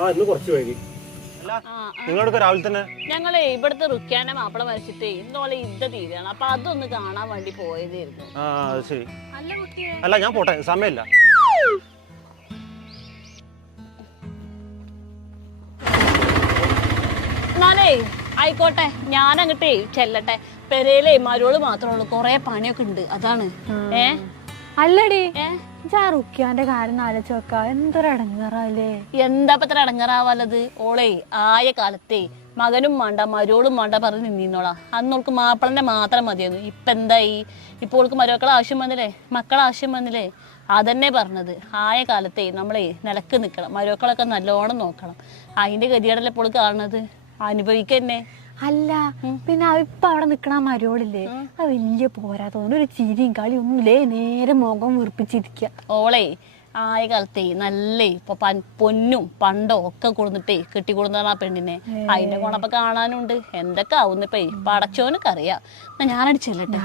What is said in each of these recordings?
ആ ഇന്ന് കുറച്ച് വൈകി. നിങ്ങളൊക്കെ രാവിലെ തന്നെ. ഞങ്ങളെ ഇവിടുത്തെ റുക്കാന്റെ മാപ്പിള മരിച്ചിട്ട് ഇന്നോലെ യുദ്ധ തീരാണ്. അപ്പൊ അതൊന്ന് കാണാൻ വേണ്ടി പോയതായിരുന്നു. ആ അത് ശരി. അല്ല കുട്ടിയെ അല്ല ഞാൻ പോട്ടെ സമയമില്ല. എന്നാലേ ആയിക്കോട്ടെ ഞാൻ അങ്ങട്ടേ ചെല്ലട്ടെ. പെരയിലെ മരോൾ മാത്രമേ ഉള്ളൂ. കൊറേ പണിയൊക്കെ ഉണ്ട്. അതാണ്. ഏ? അല്ലടി. ഏ? ഇജ്ജാ റുക്കിയാന്റെ കാര്യം ആലോചിച്ച് നോക്ക എന്തൊരു എന്താ പത്ര അടങ്ങറാവല്ലത് ഓളെ ആയ കാലത്തെ മകനും വേണ്ട മരോളും വേണ്ട പറഞ്ഞ് നിന്നോളാ അന്ന് ഓൾക്ക് മാപ്പിളന്റെ മാത്രം മതിയായിരുന്നു. ഇപ്പൊ എന്തായി? ഇപ്പോൾ ഓൾക്ക് മരുമക്കളെ ആവശ്യം വന്നില്ലേ? മക്കളെ ആവശ്യം വന്നില്ലേ? അതന്നെ പറഞ്ഞത്. ആയ കാലത്തെ നമ്മളെ നിലയ്ക്ക് നിൽക്കണം മരോക്കളൊക്കെ നല്ലോണം നോക്കണം. അതിന്റെ ഗതികേടല്ലേ ഇപ്പോൾ കാണുന്നത്? അനുഭവിക്കന്നെ. അല്ല പിന്നെ ഇപ്പൊ അവിടെ നിക്കണ മരോളില്ലേ? അത് വലിയ പോരാ തോന്നുന്നു. ഒരു ചിരിയും കളി ഒന്നുമില്ലേ നേരെ മുഖം വീർപ്പിച്ചിരിക്ക. ഓളേ ആയ കാലത്തെ നല്ല ഇപ്പൊ പൊന്നും പണ്ടോ ഒക്കെ കൊടുന്നിട്ടേ കെട്ടി കൊടുന്നാണ് ആ പെണ്ണിനെ. അതിന്റെ ഗുണപ്പൊ കാണാനുണ്ട്. എന്തൊക്കെ ആവുന്നിപ്പേ പടച്ചോനൊക്കെ അറിയാം. എന്നാ ഞാനടി ചെല്ലട്ടെ.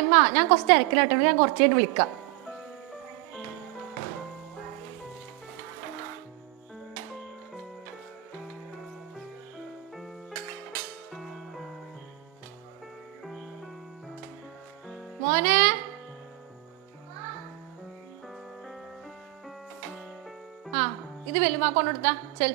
അമ്മ ഞാൻ കുറച്ച് തിരക്കിലാട്ടോ ഞാൻ കുറച്ചായിട്ട് വിളിക്കാം. മോനെ? ആ ഇത് വെല്ലുമാ കൊണ്ടെടുത്താ ചെൽ.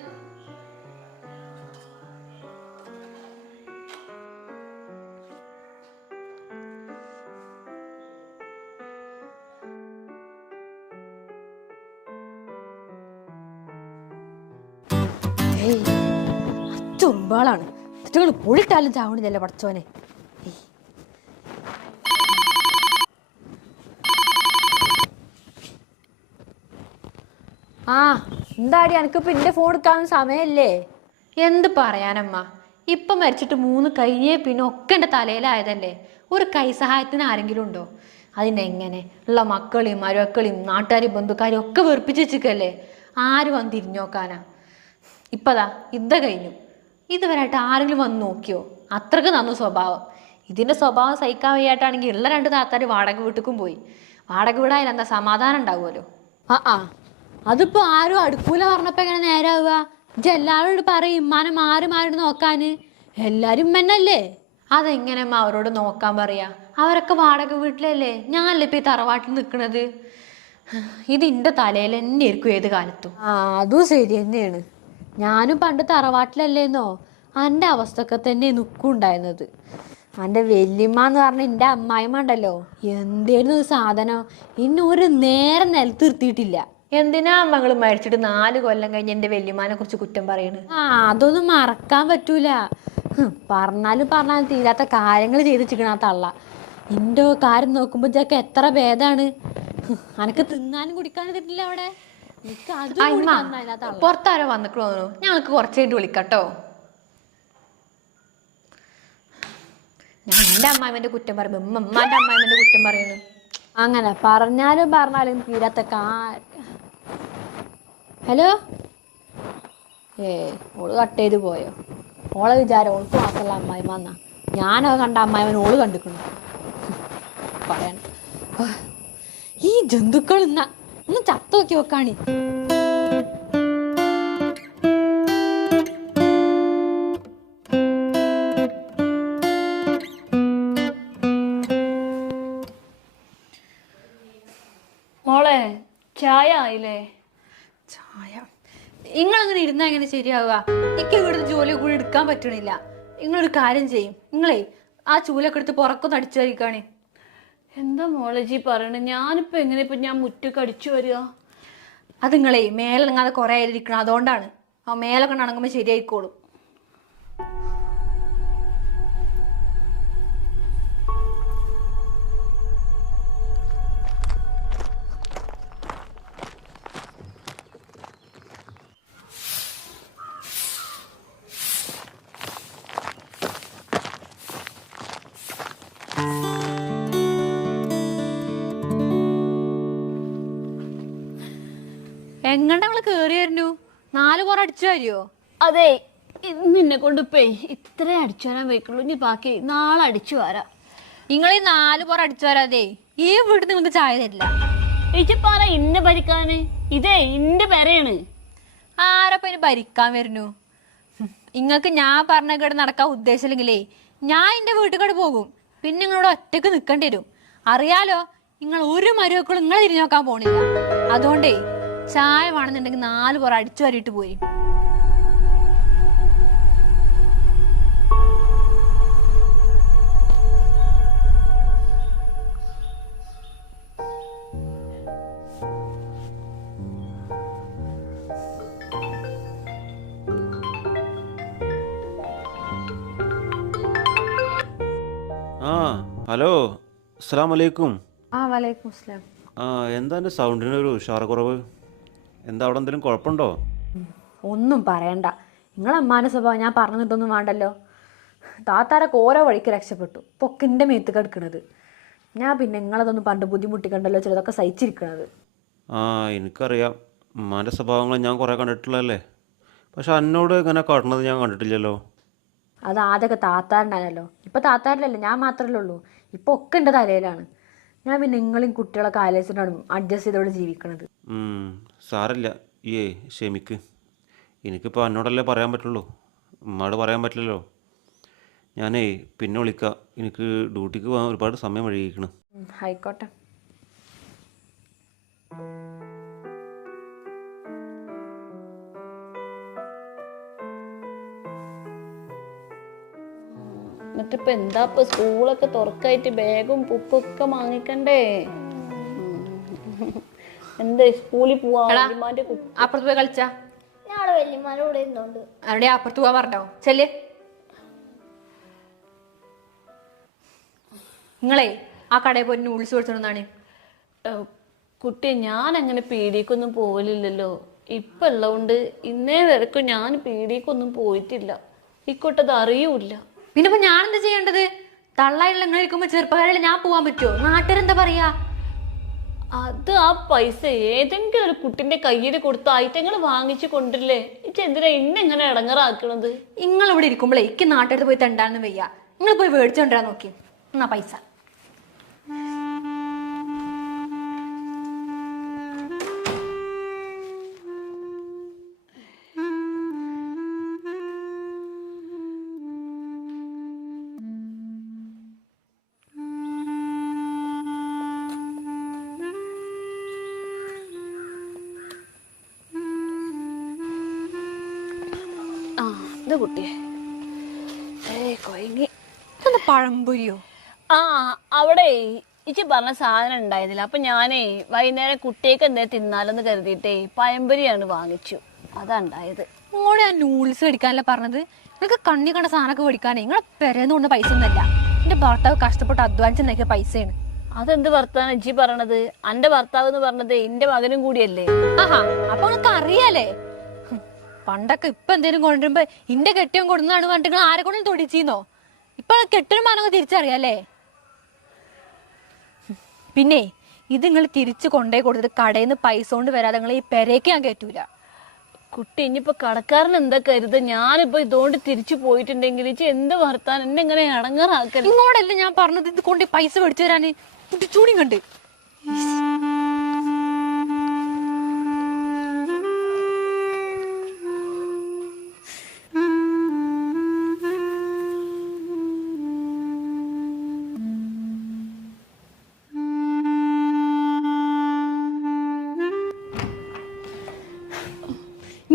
ചുമ്പാളാണ് കുട്ടികൾ പൊളിട്ടാലും ചാവണില്ലല്ലോ പടച്ചോനെ. ആ എന്താടി എനക്കിപ്പോ എന്റെ ഫോൺ എടുക്കാൻ സമയല്ലേ? എന്ത് പറയാനമ്മ? ഇപ്പൊ മരിച്ചിട്ട് മൂന്ന് കൈയെ പിന്നെ ഒക്കെ എന്റെ തലയിലായതല്ലേ? ഒരു കൈ സഹായത്തിന് ആരെങ്കിലും ഉണ്ടോ? അതിനെങ്ങനെ? ഉള്ള മക്കളെയും മരുമക്കളെയും നാട്ടുകാരെയും ബന്ധുക്കാരെയും ഒക്കെ വെറുപ്പിച്ച് വെച്ചിക്കല്ലേ ആര് വന്ന് തിരിഞ്ഞു നോക്കാനാ? ഇപ്പതാ ഇത കഴിഞ്ഞു. ഇതുവരായിട്ട് ആരെങ്കിലും വന്ന് നോക്കിയോ? അത്രയ്ക്ക് നന്നു സ്വഭാവം. ഇതിന്റെ സ്വഭാവം സഹിക്കാൻ വയ്യാട്ടാണെങ്കിൽ ഉള്ള രണ്ട് താത്താർ വാടക വീട്ടിക്കും പോയി. വാടക വീടായാലും എന്താ സമാധാനം ഉണ്ടാവുമല്ലോ? ആ ആ. അതിപ്പോ ആരും അടുക്കൂല പറഞ്ഞപ്പോ എങ്ങനെ നേരാവുക? ഇത് എല്ലാവരോട് പറയും ഇമ്മാനെ മാറി മാറി നോക്കാന്. എല്ലാരും ഇമ്മന്നല്ലേ അതെങ്ങനെ അമ്മ അവരോട് നോക്കാൻ പറയാ? അവരൊക്കെ വാടക വീട്ടിലല്ലേ? ഞാനല്ലേ ഇപ്പൊ ഈ തറവാട്ടിൽ നിൽക്കണത് ഇതിന്റെ തലയിൽ തന്നെ ആയിരിക്കും ഏത് കാലത്തും. ആ അതും ശരി തന്നെയാണ്. ഞാനും പണ്ട് തറവാട്ടിലല്ലേന്നോ? എന്റെ അവസ്ഥയൊക്കെ തന്നെ നിൽക്കുണ്ടായിരുന്നത് എന്റെ വല്യമ്മ എന്ന് പറഞ്ഞ എന്റെ അമ്മായിമ്മ ഉണ്ടല്ലോ. എന്തേയിരുന്നു ഈ സാധനം? ഇന്നെ ഒരു നേരം നിലത്തിർത്തിയിട്ടില്ല. എന്തിനാ മകൾ മരിച്ചിട്ട് നാല് കൊല്ലം കഴിഞ്ഞ് എന്റെ വല്യമാനെ കുറിച്ച് കുറ്റം പറയണ്? ആ അതൊന്നും മറക്കാൻ പറ്റൂല. പറഞ്ഞാലും പറഞ്ഞാലും തീരാത്ത കാര്യങ്ങൾ ചെയ്ത് ചിക്കണാ തള്ള. എന്റെ കാര്യം നോക്കുമ്പോ ഇതൊക്കെ എത്ര ഭേദാണ്? ഹും, അനക്ക് തിന്നാനും കുടിക്കാനും തരില്ല അവിടെ? പുറത്താരോ വന്നിക്കണോ ഞങ്ങൾക്ക് കുറച്ചായിട്ട് വിളിക്കട്ടോ. ഞാൻ എന്റെ അമ്മാവിന്റെ കുറ്റം പറയുമ്പോ ഉമ്മ ഉമ്മാന്റെ അമ്മായിമ്മന്റെ കുറ്റം പറയുന്നു അങ്ങനെ പറഞ്ഞാലും പറഞ്ഞാലും തീരാത്ത കാ ഹലോ? ഏ ഓൾ കട്ട് ചെയ്ത് പോയോ? ഓളെ വിചാരം ഓൾക്ക് മാത്രമല്ല അമ്മായിമ്മ എന്നാ ഞാനത് കണ്ട അമ്മായിമ്മൻ ഓൾ കണ്ടിക്കുന്നു പറയണം ഈ ജന്തുക്കൾ എന്നാ ഒന്ന് ചത്തു നോക്കി വെക്കാണി. മോളെ ചായ ആയില്ലേ? ചായ? നിങ്ങളങ്ങനെ ഇരുന്നാ എങ്ങനെ ശരിയാവുക? എനിക്ക് ഇവിടുത്തെ ജോലി കൂടി എടുക്കാൻ പറ്റണില്ല. നിങ്ങളൊരു കാര്യം ചെയ്യും. നിങ്ങളെ ആ ചൂലൊക്കെ എടുത്ത് പുറക്കൊന്ന് അടിച്ചു കഴിക്കാണേ എന്താ മോളെ ജി പറയണേ? ഞാനിപ്പോ എങ്ങനെ ഇപ്പൊ ഞാൻ മുറ്റൊക്കെ അടിച്ചു വരിക? അത് നിങ്ങളെ മേലെ നിങ്ങാതെ കുറെ ഇരിക്കണം അതുകൊണ്ടാണ്. ആ മേലൊക്കെ ഉണങ്ങുമ്പോൾ ശരിയായിക്കോളും. എങ്ങനെ ഞങ്ങൾ കേറി വരുന്നു? നാല് പുറം അടിച്ചു വരുമോ അതെ ഇന്ന് എന്നെ കൊണ്ട് ഇപ്പേ ഇത്രേ അടിച്ചു വരാൻ വെക്കുള്ളൂ ഇനി ബാക്കി നാളെ അടിച്ചു വരാം. നിങ്ങൾ ഈ നാല് പുറം അടിച്ചു വരാതെ ഈ വീട്ടിൽ നിങ്ങൾക്ക് ചായ തരില്ല. ഇച്ചി പറ ഇന്നെ ഭരിക്കാന്? ഇതേ ഇന്റെ പെരയാണ്. ആരപ്പ ഇനി ഭരിക്കാൻ വരുന്നു? നിങ്ങൾക്ക് ഞാൻ പറഞ്ഞ കേട്ട് നടക്കാൻ ഉദ്ദേശമില്ലെങ്കിലേ ഞാൻ എന്റെ വീട്ടിൽ കൂടെ പോകും. പിന്നെ നിങ്ങളോട് ഒറ്റയ്ക്ക് നിൽക്കേണ്ടി വരും. അറിയാലോ നിങ്ങൾ ഒരു മരുവക്കളും നിങ്ങൾ തിരിഞ്ഞു നോക്കാൻ പോണില്ല. അതുകൊണ്ടേ ചായ വേണമെന്നുണ്ടെങ്കിൽ നാല് പുറം അടിച്ചു വരിയിട്ട് പോയി. ആ ഹലോ അസ്സാം വലൈക്കും ആ വലൈക്കും അസ്സലാം. ആ എന്താണ് എന്റെ സൗണ്ടിന് ഒരു ഉഷാറക്കുറവ് എന്താ അവിടെ എന്തെങ്കിലും കുഴപ്പമുണ്ടോ? ഒന്നും പറയണ്ട. നിങ്ങളെ അമ്മാനെ സ്വഭാവം ഞാൻ പറഞ്ഞിട്ടൊന്നും വേണ്ടല്ലോ. താത്താരൊക്കെ ഓരോ വഴിക്ക് രക്ഷപ്പെട്ടു. പൊക്കിന്റെ മേത്ത് കിടക്കണത്. ഞാൻ പിന്നെ നിങ്ങളതൊന്നും പണ്ട് ബുദ്ധിമുട്ടിക്കണ്ടല്ലോ ചിലതൊക്കെ സഹിച്ചിരിക്കണത്. ആ എനിക്കറിയാം. ഉമ്മാന്റെ സ്വഭാവങ്ങൾ ഞാൻ കുറേ കണ്ടിട്ടുള്ളതല്ലേ? പക്ഷെ എന്നോട് ഇങ്ങനെ കാട്ടണത് ഞാൻ കണ്ടിട്ടില്ലല്ലോ. അത് ആദ്യമൊക്കെ താത്താരനാണല്ലോ ഇപ്പം താത്താരിലല്ലേ? ഞാൻ മാത്രമല്ലേ ഉള്ളൂ. ഇപ്പൊ ഒക്കെ എന്റെ തലയിലാണ്. ഞാൻ പിന്നെ നിങ്ങളും കുട്ടികളൊക്കെ ആലോചിച്ചിട്ടാണ് അഡ്ജസ്റ്റ് ചെയ്തോടെ ജീവിക്കണത്. സാറില്ല ഏ ക്ഷമിക്ക്. എനിക്കിപ്പോൾ എന്നോടല്ലേ പറയാൻ പറ്റുള്ളൂ. ഉമ്മയോട് പറയാൻ പറ്റില്ലല്ലോ. ഞാനേ പിന്നെ വിളിക്കാം. എനിക്ക് ഡ്യൂട്ടിക്ക് പോകാൻ ഒരുപാട് സമയം വഴിയിരിക്കണം ആയിക്കോട്ടെ. എന്നിട്ടിപ്പോ എന്താ ഇപ്പൊ സ്കൂളൊക്കെ തുറക്കായിട്ട് ബാഗും പുപ്പൊക്കെ വാങ്ങിക്കണ്ടേ? എന്താ സ്കൂളിൽ പോവാ അപ്പുറത്ത് പോയി കളിച്ചാ? അവിടെ അപ്പുറത്ത് പോവാൻ പറഞ്ഞോ? ചെല്ലേ. നിങ്ങളെ ആ കടയിൽ പോയി നൂഡിൽസ് മേടിച്ചോണ്ടാണ് കുട്ടി ഞാൻ അങ്ങനെ പീടിക്കൊന്നും പോകലില്ലല്ലോ ഇപ്പൊ ഉള്ളതുകൊണ്ട് ഇന്നേ വരക്കും ഞാൻ പീടിക്കൊന്നും പോയിട്ടില്ല. ഇക്കോട്ടത് അറിയൂല പിന്നെ ഇപ്പൊ ഞാൻ എന്താ ചെയ്യേണ്ടത് തള്ളായിട്ടുള്ള ഇങ്ങനെ ഇരിക്കുമ്പോ ഞാൻ പോവാൻ പറ്റുമോ നാട്ടുകാരെന്താ പറയാ? അത് ആ പൈസ ഏതെങ്കിലും ഒരു കുട്ടിന്റെ കയ്യിൽ കൊടുത്ത ഐറ്റങ്ങൾ വാങ്ങിച്ചു കൊണ്ടില്ലേ? എന്തിനാ എന്നെ ഇങ്ങനെ ഇടങ്ങറാക്കണത്? നിങ്ങൾ ഇവിടെ ഇരിക്കുമ്പോഴേ എനിക്ക് നാട്ടിൽ പോയി തണ്ടാന്ന് വയ്യ. നിങ്ങൾ പോയി മേടിച്ചോണ്ടാ നോക്കി. എന്നാ പൈസ. കുട്ടിയെ കൊയങ്ങി. പഴംപൊരിയോ? ആ അവിടെ ഇച്ചി പറഞ്ഞ സാധനം ഉണ്ടായിരുന്നില്ല. അപ്പൊ ഞാനേ വൈകുന്നേരം കുട്ടിയൊക്കെ എന്തേ തിന്നാലെന്ന് കരുതിയിട്ടേ പഴംപൊരിയാണ് വാങ്ങിച്ചു. അതാ ഉണ്ടായത്. നിങ്ങളോട് ഞാൻ നൂഡിൽസ് മേടിക്കാനല്ല പറഞ്ഞത്? നിങ്ങൾക്ക് കണ്ണി കണ്ട സാധനമൊക്കെ മേടിക്കാനേ. നിങ്ങളെ പെരേന്ന് കൊണ്ട് പൈസ ഒന്നല്ല എന്റെ ഭർത്താവ് കഷ്ടപ്പെട്ട് അധ്വാനിച്ച് അധ്വാനിച്ചുണ്ടാക്കിയ പൈസയാണ്. അതെന്ത് ഭർത്താവ് ഇച്ചി പറഞ്ഞത് അന്റെ ഭർത്താവ് എന്ന് പറഞ്ഞത് എന്റെ മകനും കൂടിയല്ലേ? ആഹാ അപ്പൊ നിനക്ക് അറിയാലേ പണ്ടൊക്കെ ഇപ്പൊ എന്തേലും കൊണ്ടുവരുമ്പോ ഇന്റെ കെട്ടിയും കൊടുന്നാണ് പറഞ്ഞിട്ട് നിങ്ങൾ ആരെ കൊണ്ടും തൊടിച്ചീന്നോ? ഇപ്പൊ കെട്ടിനും മാനൊക്കെ തിരിച്ചറിയാല്ലേ? പിന്നെ ഇത് നിങ്ങൾ തിരിച്ചു കൊണ്ടേ കൊടുത്തിട്ട് കടയിൽ നിന്ന് പൈസ കൊണ്ട് വരാതെ നിങ്ങൾ ഈ പെരേക്ക് ഞാൻ കയറ്റൂല. കുട്ടി ഇനിയിപ്പോ കടക്കാരൻ എന്താ കരുത്? ഞാനിപ്പോ ഇതുകൊണ്ട് തിരിച്ചു പോയിട്ടുണ്ടെങ്കിൽ എന്ത് വർത്താൻ എന്നെ ഇങ്ങനെ ഇടങ്ങറാക്കൽ ഇങ്ങോട്ടല്ല ഞാൻ പറഞ്ഞത്? ഇത് കൊണ്ട് പൈസ മേടിച്ചു തരാന്. ചൂടി കണ്ട്.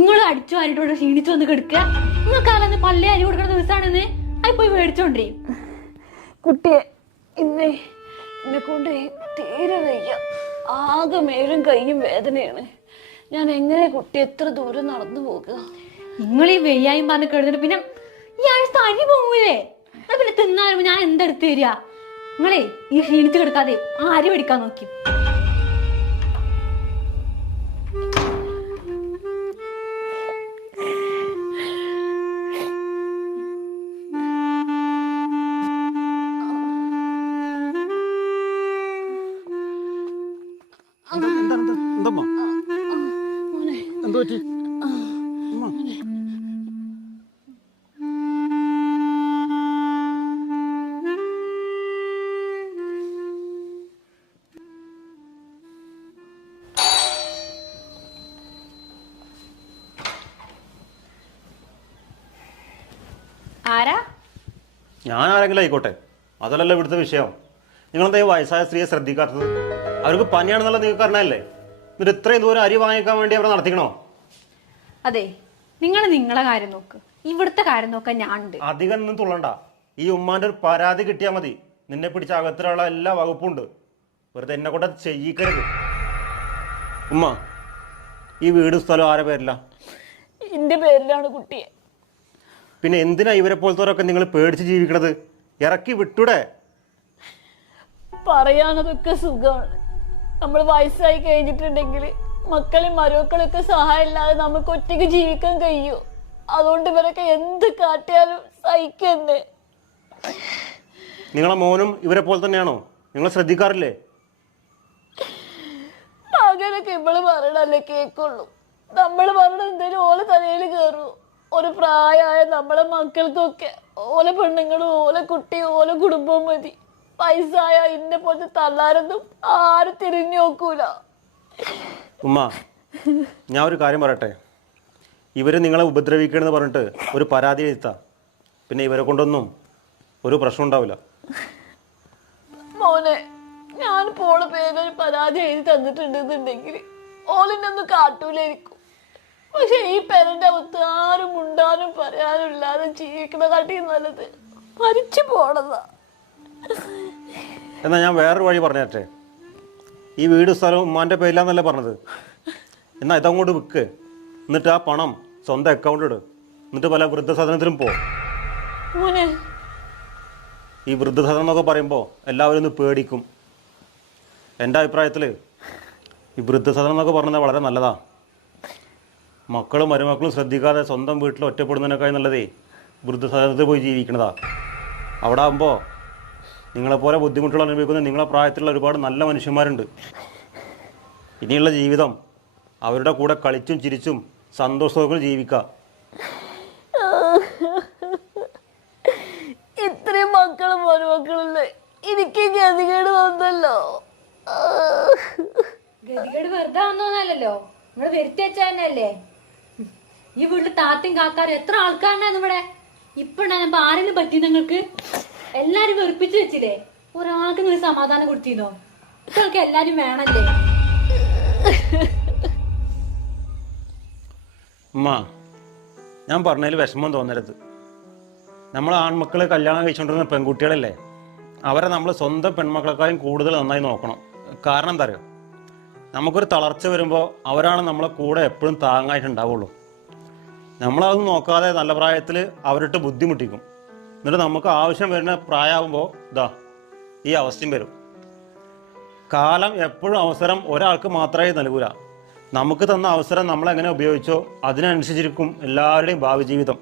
നിങ്ങൾ അടിച്ചു വാരിട്ടോടെ ക്ഷീണിച്ചു വന്ന് കിടക്കുക. നിങ്ങൾക്കാലന്ന് പള്ളി അരി കൊടുക്കുന്ന ദിവസമാണെന്ന് അത് പോയി മേടിച്ചോണ്ടേ കുട്ടിയെ ഇന്നേ എന്നെ കൊണ്ട് തീരെ വയ്യ. ആകെ മേലും കൈയും വേദനയാണ്. ഞാൻ എങ്ങനെ കുട്ടി എത്ര ദൂരം നടന്നു പോകുക? നിങ്ങൾ ഈ വെയ്യായും പറഞ്ഞ് കിടന്നിട്ട് പിന്നെ ഈ ആഴ്ച അരി പോകൂലേ അത് പിന്നെ തിന്നാലും ഞാൻ എന്തെടുത്ത് തരിക? നിങ്ങളെ ഈ ക്ഷീണിച്ച് കിടക്കാതെ ആ അരി പിടിക്കാൻ നോക്കി? ഞാൻ ആരെങ്കിലും ആയിക്കോട്ടെ? അതല്ലല്ലോ ഇവിടുത്തെ വിഷയം. നിങ്ങളെന്താ ഈ വയസ്സായ സ്ത്രീയെ ശ്രദ്ധിക്കാത്തത്? അവർക്ക് പനിയാണെന്നുള്ളത് നിങ്ങൾക്ക് അറിഞ്ഞല്ലേ എന്നിട്ട് ഇത്രയും ദൂരം അരി വാങ്ങിക്കാൻ വേണ്ടി അവിടെ നടത്തിക്കണോ? അതെ നിങ്ങൾ നിങ്ങളെ കാര്യം നോക്ക്. ഇവിടുത്തെ കാര്യം നോക്കാൻ ഞാൻ അധികം ഒന്നും തുള്ളണ്ട. ഈ ഉമ്മാന്റെ ഒരു പരാതി കിട്ടിയാൽ മതി. നിന്നെ പിടിച്ച അകത്തിലുള്ള എല്ലാ വകുപ്പും ഉണ്ട് വെറുതെ എന്നെ കൊണ്ട് ചെയ്യിക്കരുത്. ഉമ്മ ഈ വീട് സ്ഥലം ആരെ പേരില്ല എന്റെ പേരിലാണ് കുട്ടിയെ. പിന്നെ എന്തിനാ ഇവരെ പോലത്തവരൊക്കെ നിങ്ങൾ പേടിച്ച് ജീവിക്കണത്? ഇറക്കി വിട്ടൂടെ? പറയാനതൊക്കെ സുഖമാണ്. നമ്മൾ വയസ്സായി കഴിഞ്ഞിട്ടുണ്ടെങ്കിൽ മക്കളും മരുമക്കളൊക്കെ സഹായമില്ലാതെ നമുക്ക് ഒറ്റയ്ക്ക് ജീവിക്കാൻ കഴിയൂ. അതുകൊണ്ട് ഇവരൊക്കെ എന്ത് കാട്ടിയാലും സഹിക്കന്നെ. നിങ്ങളെ മോനും ഇവരെ പോലെ തന്നെയാണോ? നിങ്ങൾ ശ്രദ്ധിക്കാറില്ലേ? മകനൊക്കെ ഇവൾ പറയണല്ലേ കേക്കുള്ളൂ. നമ്മൾ പറഞ്ഞ എന്തേലും ഓല തലയിൽ കയറൂ ഒരു പ്രായമായ നമ്മളെ മക്കൾക്കൊക്കെ ഓല പെണ്ണുങ്ങളും ഓല കുട്ടിയും ഓല കുടുംബവും മതി. വയസ്സായ ഇന്നെ പോലത്തെ തള്ളാരൊന്നും ആരും തിരിഞ്ഞു നോക്കൂല. ഉമ്മ ഞാൻ ഒരു കാര്യം പറയട്ടെ? ഇവർ നിങ്ങളെ ഉപദ്രവിക്കണമെന്ന് പറഞ്ഞിട്ട് ഒരു പരാതി എഴുത്താ പിന്നെ ഇവരെ കൊണ്ടൊന്നും ഒരു പ്രശ്നം ഉണ്ടാവില്ല. മോനെ ഞാൻ പോള പേരൊരു പരാതി എഴുതി തന്നിട്ടുണ്ടെന്നുണ്ടെങ്കിൽ ഓലിനൊന്നും കാട്ടൂലായിരിക്കും. പക്ഷെ ഈ പെരന്റെ അവത്ത് ആരും ഉണ്ടാനും പറയാനും ഇല്ലാതെ ജീവിക്കുന്ന കാട്ടി നല്ലത് മരിച്ചു പോണതാ. എന്നാ ഞാൻ വേറൊരു വഴി പറഞ്ഞേ ഈ വീട് സ്ഥലവും ഉമ്മാന്റെ പേരിലാന്നല്ലേ പറഞ്ഞത്? എന്നാ ഇതങ്ങോട്ട് വിൽക്ക് എന്നിട്ട് ആ പണം സ്വന്തം അക്കൗണ്ട് ഇട്. എന്നിട്ട് പല വൃദ്ധസദനത്തിലും പോ. ഈ വൃദ്ധസദനം എന്നൊക്കെ പറയുമ്പോ എല്ലാവരും ഒന്ന് പേടിക്കും. എന്റെ അഭിപ്രായത്തിൽ ഈ വൃദ്ധസദനം എന്നൊക്കെ പറഞ്ഞത് വളരെ നല്ലതാ. മക്കളും മരുമക്കളും ശ്രദ്ധിക്കാതെ സ്വന്തം വീട്ടിൽ ഒറ്റപ്പെടുന്നതിനേക്കാൾ നല്ലതേ വൃദ്ധസദനത്തിൽ പോയി ജീവിക്കണതാ അവിടെ ആകുമ്പോൾ നിങ്ങളെപ്പോലെ ബുദ്ധിമുട്ടുകൾ അനുഭവിക്കുന്ന നിങ്ങളെ പ്രായത്തിലുള്ള ഒരുപാട് നല്ല മനുഷ്യന്മാരുണ്ട്. ഇനിയുള്ള ജീവിതം അവരുടെ കൂടെ കളിച്ചും ചിരിച്ചും സന്തോഷത്തോടെ ജീവിക്കാം ഇത്രയും മക്കളും മരുമക്കളുണ്ട് എനിക്ക് ഗതികേട് വന്നല്ലോ. ഗതികേട് വെറുതെ വന്നോന്നല്ലോ നിങ്ങൾ വരുത്തി വെച്ച തന്നെയല്ലേ? ഈ വീട്ടിൽ താത്തയും കാക്കാരും എത്ര ആൾക്കാരുണ്ടായിരുന്നു ഇവിടെ ഇപ്പഴുണ്ടാകുമ്പോ ആരെങ്കിലും പറ്റി നിങ്ങൾക്ക്? എല്ലാരും വെറുപ്പിച്ചു വെച്ചില്ലേ? ഒരാൾക്ക് നിങ്ങൾ സമാധാനം കൊടുത്തിരുന്നോ? ഇതൊക്കെ എല്ലാരും വേണല്ലേ? ഉമ്മ ഞാൻ പറഞ്ഞതിൽ വിഷമം തോന്നരുത്. നമ്മൾ ആൺമക്കളെ കല്യാണം കഴിച്ചുകൊണ്ടിരുന്ന പെൺകുട്ടികളല്ലേ? അവരെ നമ്മൾ സ്വന്തം പെൺമക്കളെക്കാളും കൂടുതൽ നന്നായി നോക്കണം. കാരണം എന്താ അറിയോ? നമുക്കൊരു തളർച്ച വരുമ്പോൾ അവരാണ് നമ്മളെ കൂടെ എപ്പോഴും താങ്ങായിട്ടുണ്ടാവുള്ളൂ. നമ്മളതൊന്നും നോക്കാതെ നല്ല പ്രായത്തിൽ അവരിട്ട് ബുദ്ധിമുട്ടിക്കും. എന്നിട്ട് നമുക്ക് ആവശ്യം വരുന്ന പ്രായമാകുമ്പോൾ ഇതാ ഈ അവസ്ഥയും വരും. കാലം എപ്പോഴും അവസരം ഒരാൾക്ക് മാത്രമേ നൽകൂല. നമുക്ക് തന്ന അവസരം നമ്മളെങ്ങനെ ഉപയോഗിച്ചോ അതിനനുസരിച്ചിരിക്കും എല്ലാവരുടെയും ഭാവി ജീവിതം.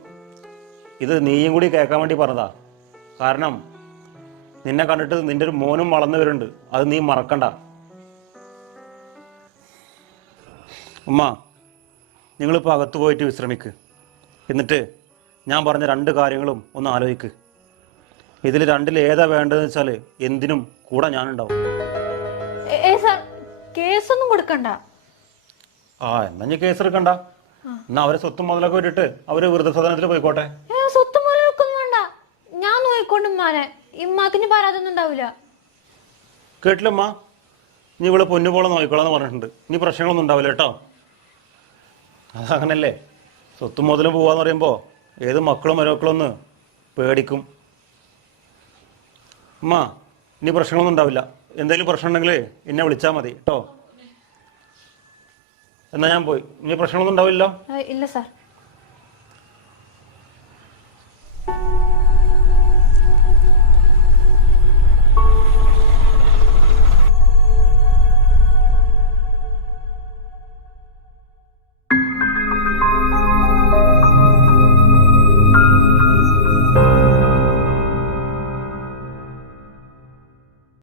ഇത് നീയും കൂടി കേൾക്കാൻ വേണ്ടി പറഞ്ഞതാ. കാരണം നിന്നെ കണ്ടിട്ട് നിന്റെ ഒരു മോനും വളർന്നു വരുന്നുണ്ട്. അത് നീ മറക്കണ്ട. ഉമ്മ നിങ്ങളിപ്പോൾ അകത്തു പോയിട്ട് വിശ്രമിക്ക്. എന്നിട്ട് ഞാൻ പറഞ്ഞ രണ്ട് കാര്യങ്ങളും ഒന്ന് ആലോചിക്ക്. ഇതിൽ രണ്ടിൽ ഏതാ വേണ്ടതെന്ന് വെച്ചാൽ എന്തിനും കൂടെ ഞാനുണ്ടാവും. കേസൊന്നും കൊടുക്കണ്ട. ആ എന്നാ ഞാൻ കേസ് എടുക്കണ്ട. എന്നാ അവരെ സ്വത്തും മുതലൊക്കെ വിട്ടിട്ട് അവർ വൃദ്ധസദനത്തിൽ പോയിക്കോട്ടെ. സ്വത്ത് മുതലൊന്നും വേണ്ട. ഞാൻ നോക്കിക്കൊണ്ട് ഉമ്മാനെ. ഇമ്മാക്കിന് പരാതൊന്നും ഉണ്ടാവില്ല കേട്ടില്ലമ്മ നീ ഇവിടെ പൊന്നുപോലെ നോക്കിക്കോളാന്ന് പറഞ്ഞിട്ടുണ്ട്. നീ പ്രശ്നങ്ങളൊന്നും ഉണ്ടാവില്ല കേട്ടോ. അതങ്ങനല്ലേ? സ്വത്തും മുതലും പോവാന്ന് പറയുമ്പോൾ ഏത് മക്കളും മരുമക്കളും ഒന്ന് പേടിക്കും. അമ്മ ഇനി പ്രശ്നങ്ങളൊന്നും ഉണ്ടാവില്ല. എന്തെങ്കിലും പ്രശ്നം ഉണ്ടെങ്കിൽ എന്നെ വിളിച്ചാൽ മതി. കേട്ടോ എന്നാ ഞാൻ പോയി. ഇനി പ്രശ്നങ്ങളൊന്നും ഉണ്ടാവില്ല ഇല്ല സാർ.